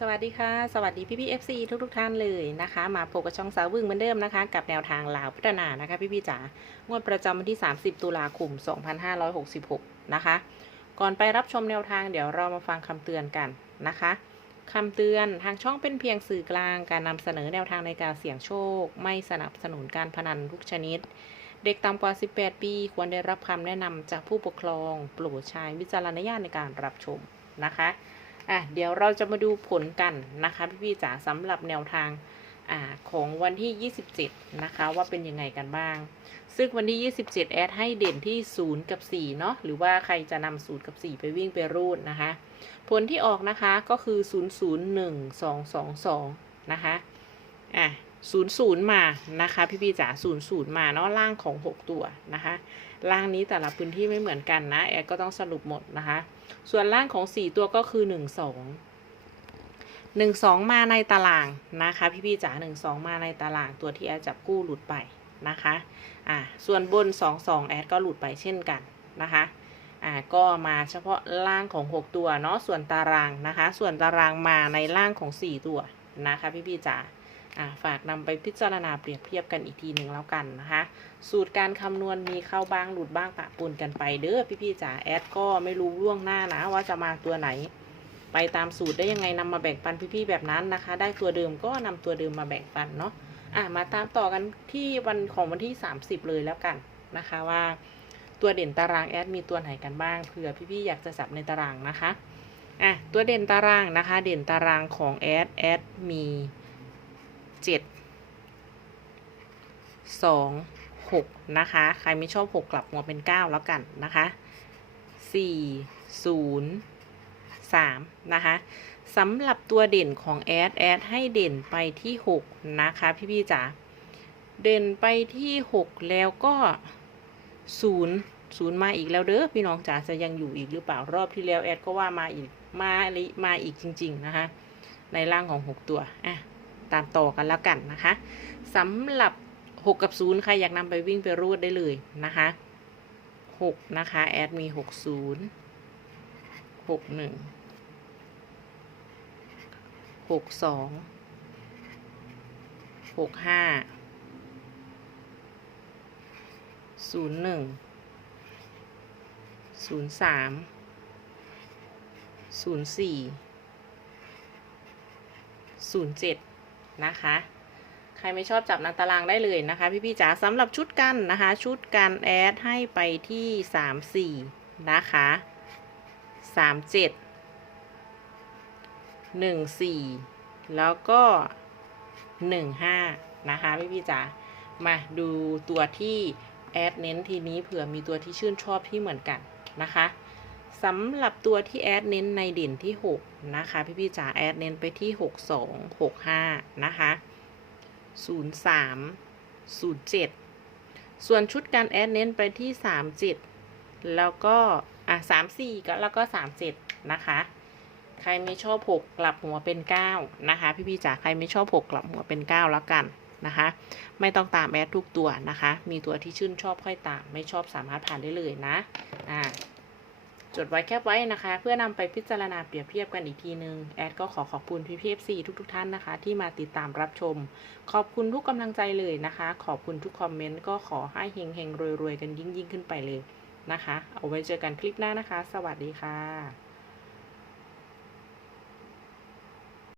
สวัสดีค่ะ สวัสดีพี่พี่เอฟซีทุกทุกท่านเลยนะคะ มาพบกับช่องสาววึ่งเหมือนเดิมนะคะ กับแนวทางลาวพัฒนานะคะพี่พี่จ๋างวดประจำวันที่ 30 ตุลาคม 2566 นะคะ ก่อนไปรับชมแนวทางเดี๋ยวเรามาฟังคำเตือนกันนะคะคำเตือนทางช่องเป็นเพียงสื่อกลางการนำเสนอแนวทางในการเสี่ยงโชค ไม่สนับสนุนการพนันทุกชนิด เด็กต่ำกว่า 18 ปี ควรได้รับคำแนะนำจากผู้ปกครอง โปรดใช้วิจารณญาณในการรับชมนะคะ อะเดี๋ยวเราจะมาดูผลกันนะคะพี่ๆจ๋าสำหรับแนวทางอ่าของวันที่ 27 นะคะ ว่าเป็นยังไงกันบ้าง ซึ่งวันที่ 27 แอดให้เด่นที่ 0 กับ 4 เนาะหรือว่าใครจะนำ0กับ 4 ไปวิ่งไปรูดนะคะ ผลที่ออกนะคะก็คือ 0 0 1 2 2 2 นะคะอะ0 0มานะคะ พี่ๆจ๋า0 0มาเนาะล่างของ 6 ตัวนะคะล่างนี้แต่ละพื้นที่ไม่เหมือนกันนะ แอดก็ต้องสรุปหมดนะคะ ส่วนล่างของ 4 ตัวก็คือ 1 2 1 2 มาในตารางนะคะ พี่ๆจ๋า1 2 มาในตารางตัวที่แอดจับกู้หลุดไปนะคะอ่าส่วนบน 2 2 แอดก็หลุดไปเช่นกันนะคะอ่าก็มาเฉพาะล่างของ 6 ตัวเนาะส่วนตารางนะคะ ส่วนตารางมาในล่างของ 4 ตัวนะคะ พี่ๆจ๋าอ่า ฝากนำไปพิจารณาเปรียบเทียบกันอีกทีหนึ่งแล้วกันนะคะ สูตรการคำนวณมีเข้าบ้างหลุดบ้างปะปนกันไปเด้อพี่ๆจ๋าแอดก็ไม่รู้ล่วงหน้านะว่าจะมาตัวไหน ไปตามสูตรได้ยังไงนำมาแบ่งปันพี่ๆแบบนั้นนะคะ ได้ตัวเดิมก็นำตัวเดิมมาแบ่งปันเนาะอะมาตามต่อกันที่วันของวันที่ 30 เลยแล้วกันนะคะว่า ตัวเด่นตารางแอดมีตัวไหนกันบ้างเผื่อพี่ๆอยากจะสับในตารางนะคะอะตัวเด่นตารางนะคะ เด่นตารางของแอดแอดมี 7 2 6นะคะ ใครไม่ชอบ6กลับหัวเป็น9แล้วกันนะคะ4 0 3นะคะสำหรับตัวเด่นของแอดแอดให้เด่นไปที่6นะคะพี่ๆจ๋าเด่นไปที่6แล้วก็0 0มาอีกแล้วเด้อพี่น้องจ๋าจะยังอยู่อีกหรือเปล่ารอบที่แล้วแอดก็ว่ามาอีกมาลิมาอีกจริง ๆ นะคะในร่างของ6ตัวอะ ตามต่อกันแล้วกันนะคะสำหรับ 6 กับ 0 ใครอยากนำไปวิ่งไปรูดได้เลยนะคะ6นะคะ แอดมี 60 61 62 65 01 03 04 07 นะคะ ใครไม่ชอบจับนันตารางได้เลยนะคะพี่พี่ๆจ๋าสำหรับชุดกันนะคะ ชุดกันแอดให้ไปที่34นะคะ37 14แล้วก็15นะคะพี่พี่ๆจ๋ามาดูตัวที่แอดเน้นทีนี้เผื่อมีตัวที่ชื่นชอบที่เหมือนกันนะคะ สำหรับตัวที่แอดเน้นในเด่นที่ 6 นะคะ พี่พี่จ๋าแอดเน้นไปที่ 62 65 นะคะ 03 07 ส่วนชุดการแอดเน้นไปที่ 37 แล้วก็อะ34ก็แล้วก็ 37 นะคะ ใครไม่ชอบ 6 กลับหัวเป็น 9 นะคะ พี่พี่จ๋าใครไม่ชอบ 6 กลับหัวเป็น 9 แล้วกันนะคะ ไม่ต้องตามแอดทุกตัวนะคะ มีตัวที่ชื่นชอบค่อยตาม ไม่ชอบสามารถผ่านได้เลยนะ อ่า จดไว้แคปไว้นะคะ เพื่อนำไปพิจารณาเปรียบเทียบกันอีกทีนึง แอดก็ขอขอบคุณพี่พีเอฟซีทุกๆท่านนะคะ ที่มาติดตามรับชม ขอบคุณทุกกำลังใจเลยนะคะ ขอบคุณทุกคอมเมนต์ก็ขอให้เฮงเฮงๆรวยๆกันยิ่งยิ่งๆ ขึ้นไปเลยนะคะ เอาไว้เจอกันคลิปหน้านะคะ สวัสดีค่ะ